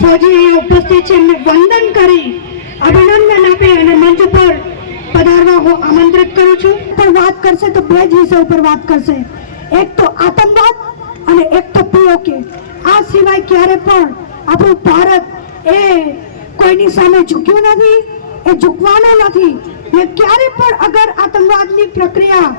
ફૌજી અહીંયા ઉપસ્થિત છે એમને વંદન કરી અભિનંદન આપી અને મંચ પર પધારવા હું આમંત્રિત કરું છું. પણ વાત કરશે તો બે જ વિષય ઉપર વાત કરશે, એક તો આતંકવાદ અને એક તો પીઓકે. આ સિવાય ક્યારે પણ આપણું ભારત એ કોઈની સામે ઝૂક્યું નથી, એ ઝૂકવાનો નથી. ને ક્યારે પણ અગર આતંકવાદની પ્રક્રિયા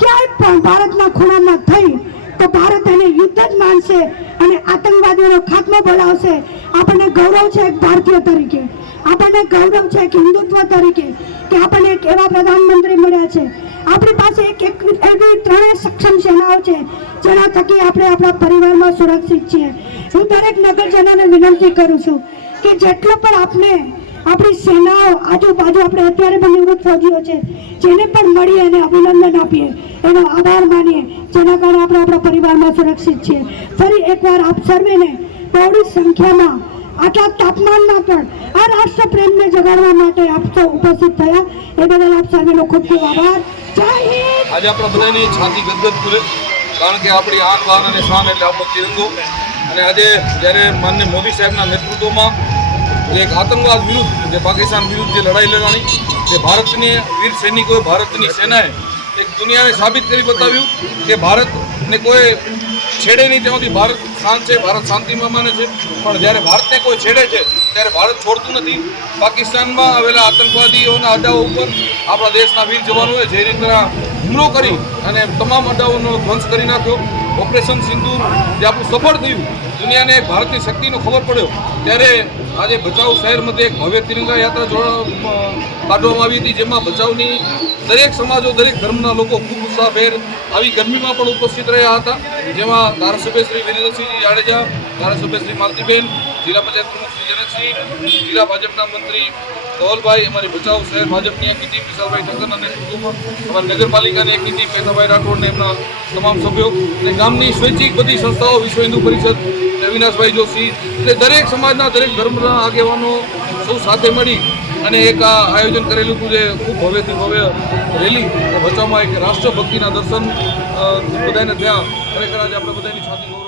ક્યાંય પણ ભારતના ખૂણામાં થઈ તો ભારત એને યુદ્ધ જ માનશે અને આતંકવાદીઓનો ખાત્મો બોલાવશે. આપણને ગૌરવ છે એક ભારતીય તરીકે, આપણને ગૌરવ છે એક હિન્દુત્વ તરીકે કે આપણને એક એવા પ્રધાનમંત્રી મળ્યા છે. આપણી પાસે એવી ત્રણેય સક્ષમ સેનાઓ છે જેના થકી આપણે આપણા પરિવારમાં સુરક્ષિત છીએ. હું દરેક નગરજનોને વિનંતી કરું છું કે જેટલો પણ આપણી સેનાઓ આજુબાજુ આપણે અત્યારે પણ નિવૃત્ત ફૌજીઓ છે જેને પણ મળીએ અને અભિનંદન આપીએ, એનો આભાર માનીએ, જેના કારણે આપણે આપણા પરિવારમાં સુરક્ષિત છીએ. ફરી એકવાર આપ સર્વેને બહોળી સંખ્યામાં આટલા તાપમાનમાં પણ આ રાષ્ટ્ર પ્રેમને જગાડવા માટે આપ સૌ ઉપસ્થિત થયા એ બદલ આપ સર્વેનો ખૂબ ખૂબ આભાર. જય હિન્દ. આજે આપણા બધાની છાતી ગદગદ ખુલે, કારણ કે આપણી આન બાન અને શાન એટલે આપણો તિરંગો. અને આજે જ્યારે માનનીય મોદી સાહેબના નેતૃત્વમાં જે એક આતંકવાદ વિરુદ્ધ, જે પાકિસ્તાન વિરુદ્ધ જે લડાઈ લડાણી, જે ભારતની વીર સૈનિકોએ, ભારતની સેનાએ એક દુનિયાને સાબિત કરી બતાવ્યું કે ભારતને કોઈ છેડે નહીં, તેમાંથી ભારત શાંત છે, ભારત શાંતિમાં માને છે. પણ જ્યારે ભારતને કોઈ છેડે છે ત્યારે ભારત છોડતું નથી. પાકિસ્તાનમાં આવેલા આતંકવાદીઓના અડ્ડાઓ ઉપર આપણા દેશના વીર જવાનોએ જે રીતના હુમલો કરી અને તમામ અડ્ડાઓનો ધ્વંસ કરી નાખ્યો. ઓપરેશન સિંદૂર જે આપણું સફળ થયું, દુનિયાને ભારતની શક્તિનો ખબર પડ્યો, ત્યારે આજે ભચાઉ શહેરમાંથી એક ભવ્ય તિરંગા યાત્રા કાઢવામાં આવી હતી, જેમાં ભચાઉની દરેક સમાજો, દરેક ધર્મના લોકો ખૂબ ઉત્સાહભેર આવી ગરમીમાં પણ ઉપસ્થિત રહ્યા હતા. જેમાં ધારાસભ્ય શ્રી વિરેન્દ્રસિંહ જાડેજા, ધારાસભ્ય શ્રી માલતીબેન, જિલ્લા પંચાયત પ્રમુખ શ્રી જનકસિંહ, જિલ્લા ભાજપના મંત્રી ધવલભાઈ, અમારી ભચાઉ શહેર ભાજપની આખી ટીમ, વિશાલભાઈ ઠક્કરના નેતૃત્વમાં, અમારી નગરપાલિકાની આખી ટીમ, કેતાભાઈ રાઠોડને એમના તમામ સભ્યો અને ગામની સ્વૈચ્છિક બધી સંસ્થાઓ, વિશ્વ હિન્દુ પરિષદ, અવિનાશભાઈ જોશી, એટલે દરેક સમાજના, દરેક ધર્મના આગેવાનો સૌ સાથે મળી અને એક આ આયોજન કરેલું હતું, જે ખૂબ ભવ્યથી ભવ્ય રેલી ભચાઉમાં એક રાષ્ટ્રભક્તિના દર્શન બધાને ત્યાં ખરેખર આજે આપણે બધાની સાથે